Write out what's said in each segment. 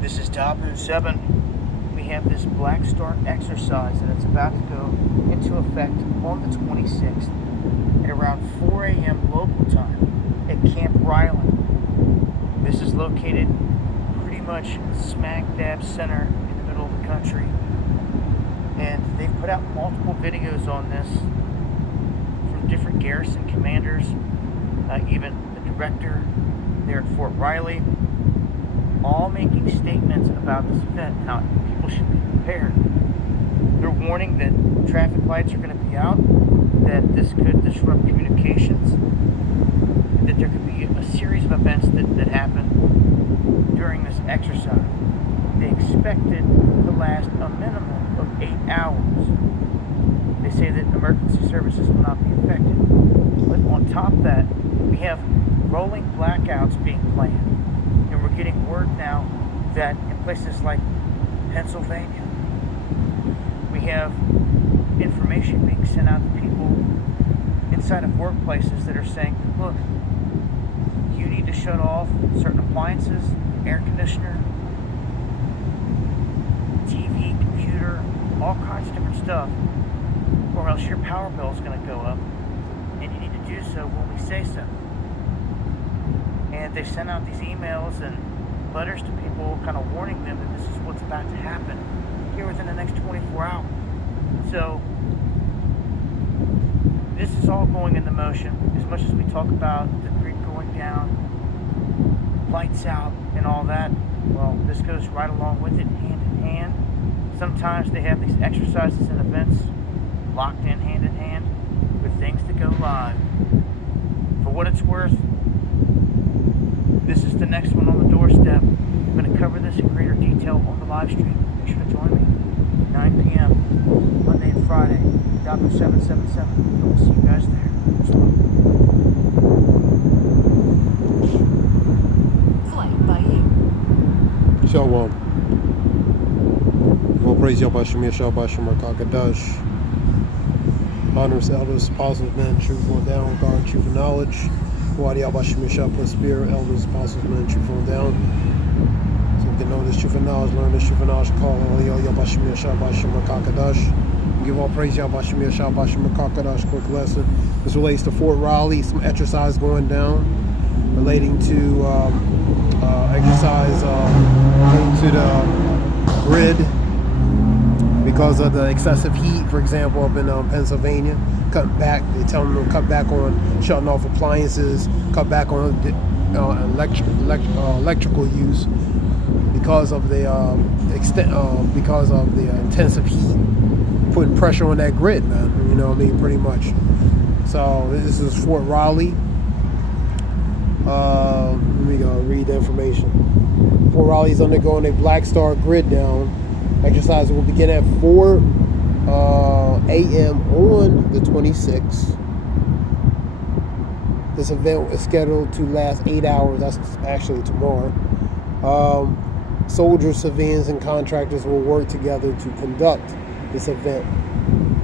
This is DAHBOO77. We have this Black Start exercise and it's about to go into effect on the 26th at around 4 a.m. local time at Camp Riley. This is located pretty much smack dab center in the middle of the country. And they've put out multiple videos on this from different garrison commanders, even the director there at Fort Riley, all making statements about this event, how people should be prepared. They're warning that traffic lights are going to be out, that this could disrupt communications, that there could be a series of events that happen during this exercise. They expect it to last a minimum of 8 hours. They say that emergency services will not be affected. But on top of that, we have rolling blackouts being planned. And we're getting word now that in places like Pennsylvania, we have information being sent out to people inside of workplaces that are saying, look, you need to shut off certain appliances, air conditioner, TV, computer, all kinds of different stuff, or else your power bill is going to go up, and you need to do so when we say so. And they sent out these emails and letters to people kind of warning them that this is what's about to happen here within the next 24 hours. So this is all going into motion. As much as we talk about the grid going down, lights out and all that, well, this goes right along with it, hand in hand. Sometimes they have these exercises and events locked in hand with things to go live. For what it's worth, this is the next one on the doorstep. I'm going to cover this in greater detail on the live stream. Make sure to join me. 9 p.m. Monday and Friday. DAHBOO777. We'll see you guys there. Flight by you. Shalom. Well, praise Yahweh Shemir, Shabbat Shemar Kakadash. Honors, elders, apostles, men, truth on down, regard, truth and knowledge. Wadi Yahweh Shemir, Shabbat Spirit, elders, apostles, men, truth on down. So we can know this truth and knowledge, learn this truth and knowledge, call on Yahweh Shemir, Shabbat Shemar Kakadash. Give all praise Yahweh Shemir, Shabbat Shemar Kakadash. Quick lesson. This relates to Fort Riley, some exercise going down relating to exercise into the grid because of the excessive heat. For example, up in Pennsylvania, cutting back. They tell them to cut back on shutting off appliances, cut back on electrical use because of the intensive heat, putting pressure on that grid, man. You know what I mean, pretty much. So this is Fort Riley. Let me go read the information. Fort Riley is undergoing a Black Star grid down. Exercise will begin at 4 a.m. on the 26th. This event is scheduled to last 8 hours. That's actually tomorrow. Soldiers, civilians, and contractors will work together to conduct this event.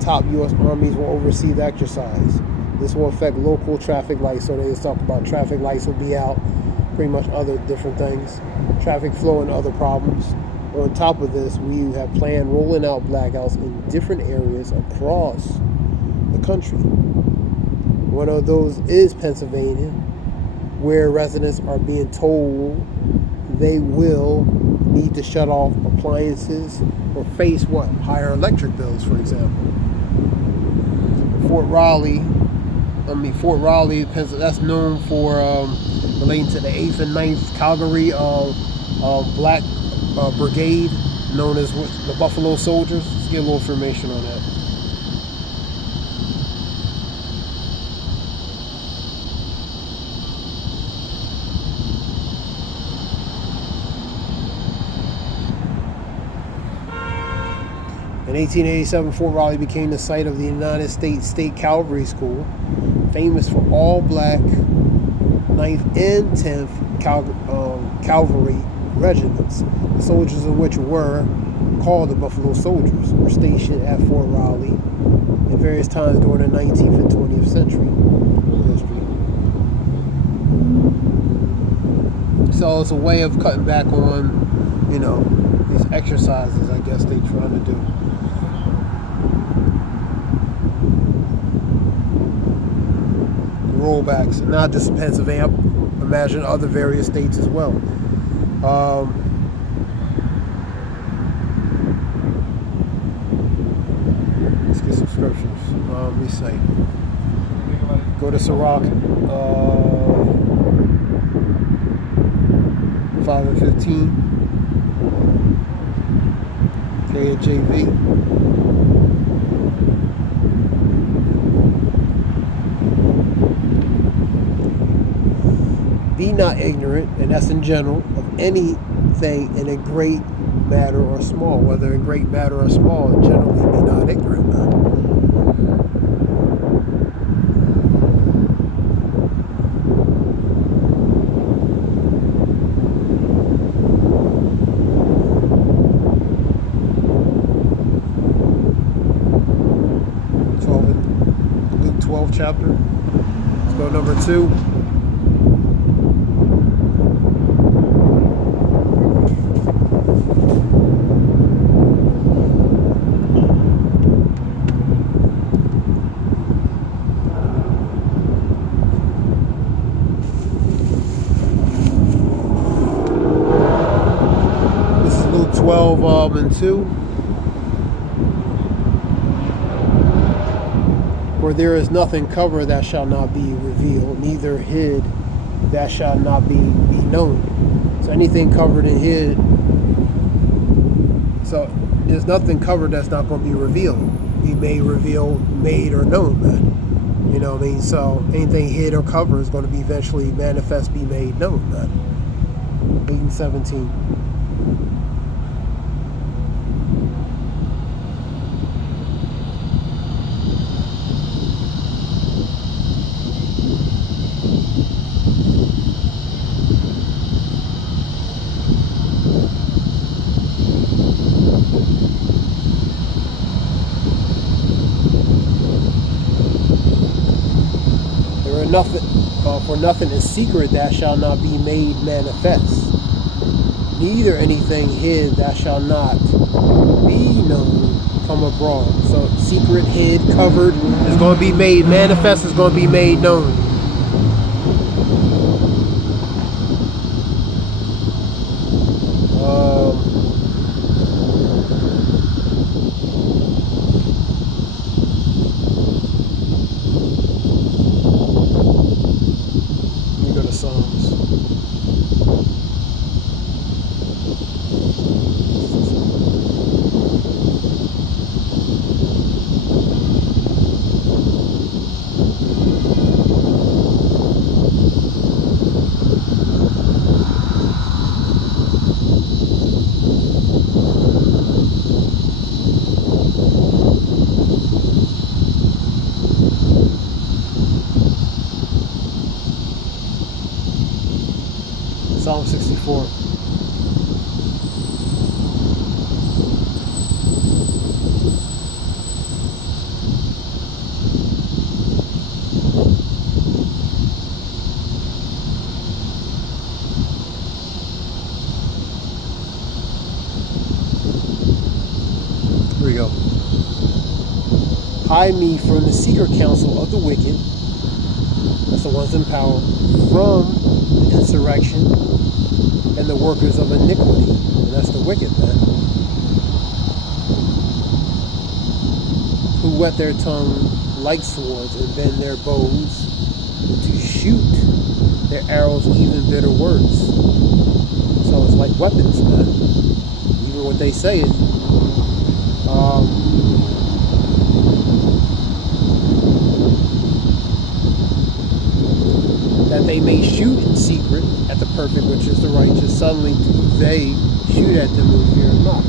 Top U.S. armies will oversee the exercise. This will affect local traffic lights. So they just talk about traffic lights will be out, pretty much other different things, traffic flow and other problems. On top of this, we have planned rolling out blackouts in different areas across the country. One of those is Pennsylvania, where residents are being told they will need to shut off appliances or face what? Higher electric bills, for example. Fort Riley, Pennsylvania, that's known for relating to the 8th and 9th Cavalry Black Brigade, known as the Buffalo Soldiers. Let's get a little information on that. In 1887, Fort Riley became the site of the United States State Cavalry School, famous for all black 9th and 10th Cavalry regiments, the soldiers of which were called the Buffalo Soldiers, were stationed at Fort Riley at various times during the 19th and 20th century history. So it's a way of cutting back on, you know, these exercises, I guess they trying to do. Rollbacks, not just Pennsylvania. Imagine other various states as well. Let's get some scriptures. Let me say. Go to Sirach 5:15. KJV. Be not ignorant, and that's in general, of anything in a great matter or small. Whether in great matter or small, generally be not ignorant. Man. Luke 12 chapter. Let's go number 2. This is Luke 12 and 2. For there is nothing covered that shall not be revealed, neither hid that shall not be known. So anything covered and hid, so there's nothing covered that's not going to be revealed. Be made, revealed, made, or known, man. You know what I mean? So anything hid or covered is going to be eventually manifest, be made known, man. 8 and 17. For nothing is secret that shall not be made manifest, neither anything hid that shall not be known come abroad. So secret, hid, covered is going to be made manifest, is going to be made known. Psalm 64. Here we go. Hide me from the secret counsel of the wicked. That's the ones in power. From the insurrection and the workers of iniquity. And that's the wicked, man. Who whet their tongue like swords and bend their bows to shoot their arrows, even bitter words. So it's like weapons, man. Even what they say is that they may shoot in secret at the perfect, which is the righteous. Suddenly they shoot at them who fear not.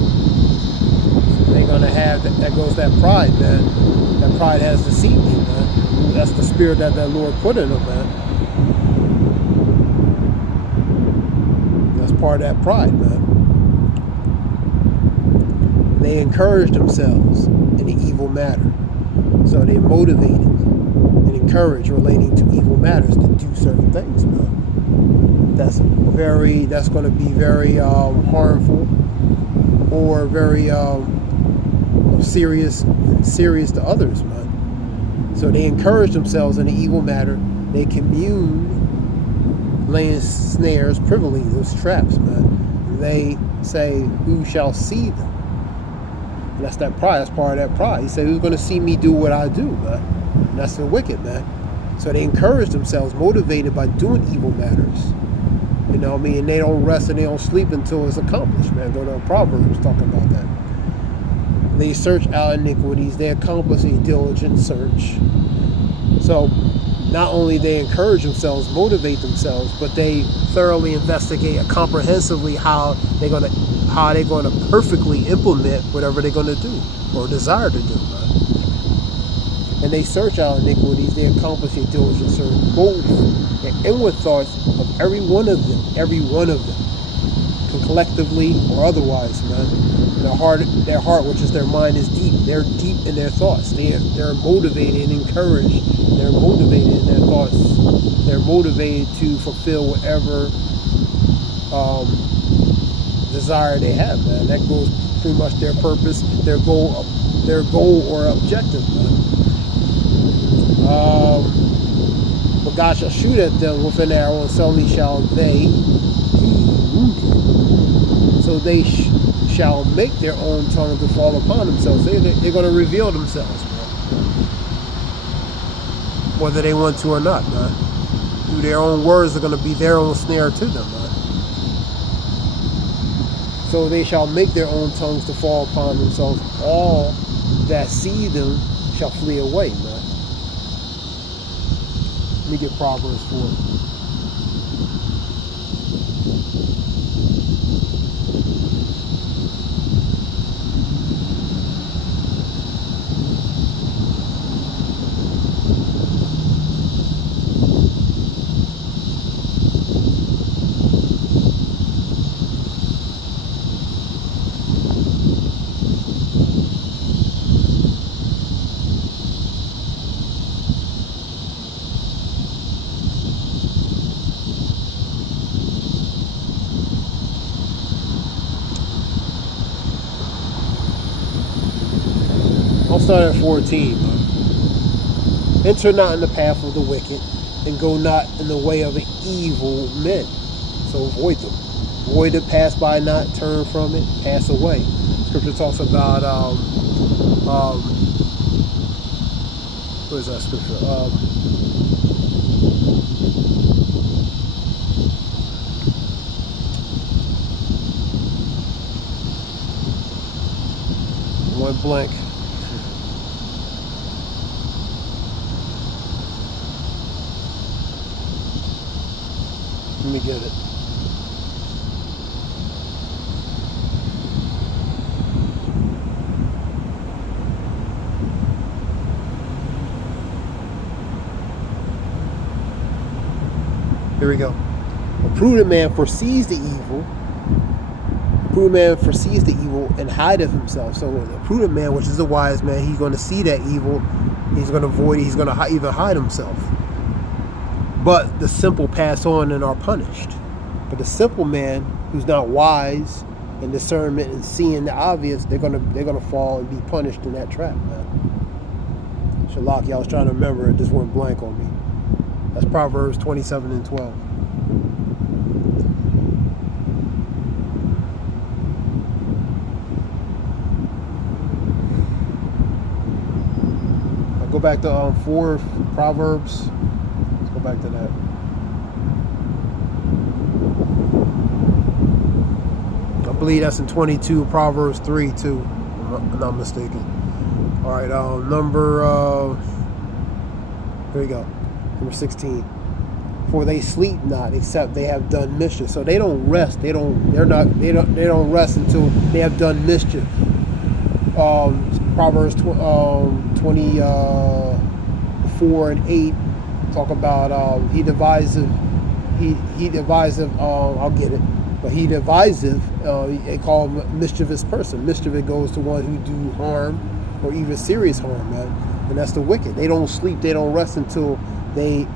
So they're gonna have that goes that pride, man. That pride has deceit me, man. That's the spirit that Lord put in them, man. That's part of that pride, man. They encourage themselves in the evil matter. So they're motivated and encouraged relating to evil matters to do certain things, man. That's going to be very harmful are very serious to others, man. So they encourage themselves in the evil matter. They commune, laying snares privily, those traps, man. They say, who shall see them? And that's that pride. That's part of that pride. He said, who's going to see me do what I do, man? And that's the wicked, man. So they encourage themselves, motivated by doing evil matters. You know what I mean? And they don't rest and they don't sleep until it's accomplished, man. Go to Proverbs talking about that. They search out iniquities. They accomplish a diligent search. So not only they encourage themselves, motivate themselves, but they thoroughly investigate comprehensively how they're going to perfectly implement whatever they're going to do or desire to do, right? And they search out iniquities. They accomplish a diligent search. Both the inward thoughts of every one of them, collectively or otherwise, man. Their heart, which is their mind, is deep. They're deep in their thoughts. They're motivated and encouraged. They're motivated in their thoughts. They're motivated to fulfill whatever desire they have, man. That goes pretty much their purpose, their goal or objective, man. But God shall shoot at them with an arrow, and suddenly shall they be wounded. So they shall make their own tongue to fall upon themselves. They're going to reveal themselves, man. Whether they want to or not, man. Through their own words are going to be their own snare to them, man. So they shall make their own tongues to fall upon themselves. All that see them shall flee away, man. Let me get Proverbs 4. I'll start at 14. Enter not in the path of the wicked, and go not in the way of the evil men. So avoid them. Avoid it, pass by not, turn from it, pass away. Scripture talks about, what is that scripture? One blank. Let me get it. Here we go. A prudent man foresees the evil. A prudent man foresees the evil and hideth himself. So a prudent man, which is a wise man, he's going to see that evil. He's going to avoid it. He's going to even hide himself. But the simple pass on and are punished. But the simple man who's not wise in discernment and seeing the obvious, they're gonna fall and be punished in that trap, man. Shalaki, I was trying to remember, it just went blank on me. That's Proverbs 27 and 12. I'll go back to 4 Proverbs. Go back to that. I believe that's in 22, Proverbs 3 too, if I'm not mistaken. All right, here we go, number 16. For they sleep not, except they have done mischief. So they don't rest. They don't rest until they have done mischief. Proverbs 24 and 8. Talk about he deviseth, I'll get it, but he deviseth, they call him a mischievous person. Mischief, it goes to one who do harm or even serious harm, man. And that's the wicked. They don't sleep, they don't rest until they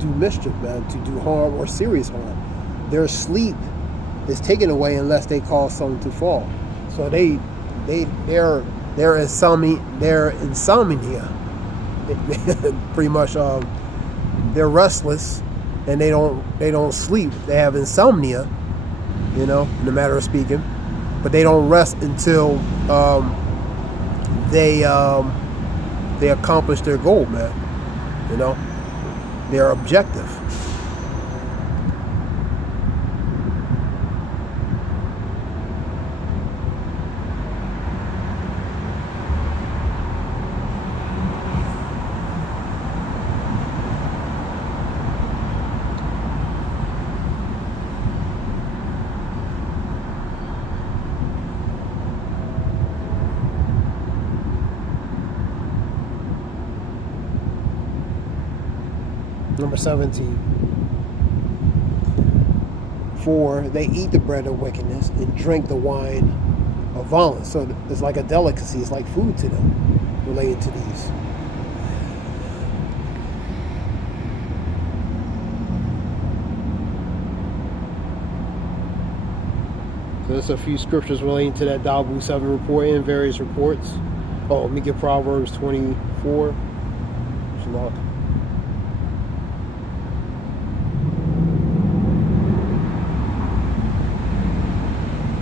do mischief, man, to do harm or serious harm. Their sleep is taken away unless they cause something to fall. So they're insomnia. Pretty much, they're restless, and they don't sleep. They have insomnia, in a matter of speaking, but they don't rest until they accomplish their goal, man. Their objective. Number 17. For they eat the bread of wickedness and drink the wine of violence. So it's like a delicacy. It's like food to them, related to these. So there's a few scriptures relating to that DAHBOO77 report and various reports. Oh, let me get Proverbs 24. Shalom.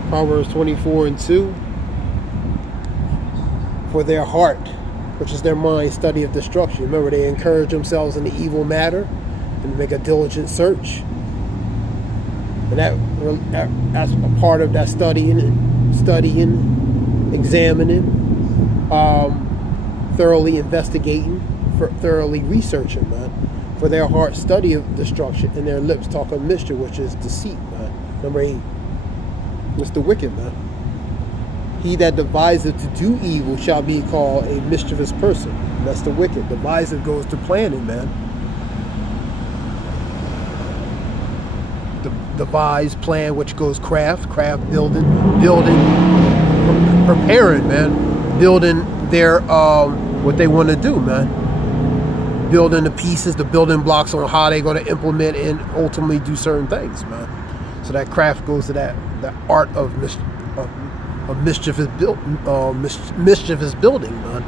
Proverbs 24:2. For their heart, which is their mind, study of destruction. Remember, they encourage themselves in the evil matter and make a diligent search. And that's a part of that studying, examining, thoroughly investigating, thoroughly researching, man. For their heart, study of destruction, and their lips talk of mischief, which is deceit, man. Number 8. It's the wicked, man. He that deviseth to do evil shall be called a mischievous person. And that's the wicked. Deviseth goes to planning, man. The devise, plan, which goes craft, building, preparing, man. Building their, what they want to do, man. Building the pieces, the building blocks on how they're going to implement and ultimately do certain things, man. So that craft goes to that art of mischievous building, man.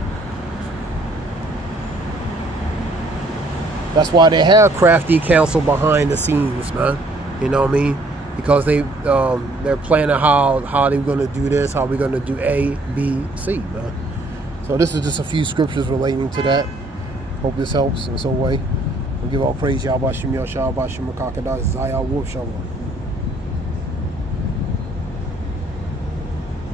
That's why they have crafty counsel behind the scenes, man. You know what I mean? Because they're planning how they're going to do this, how we're going to do A, B, C, man. So this is just a few scriptures relating to that. Hope this helps in some way. We'll give all praise, Yahweh Shem Yahshua, Shem Rakakadah, Zayah Wolf Shalom.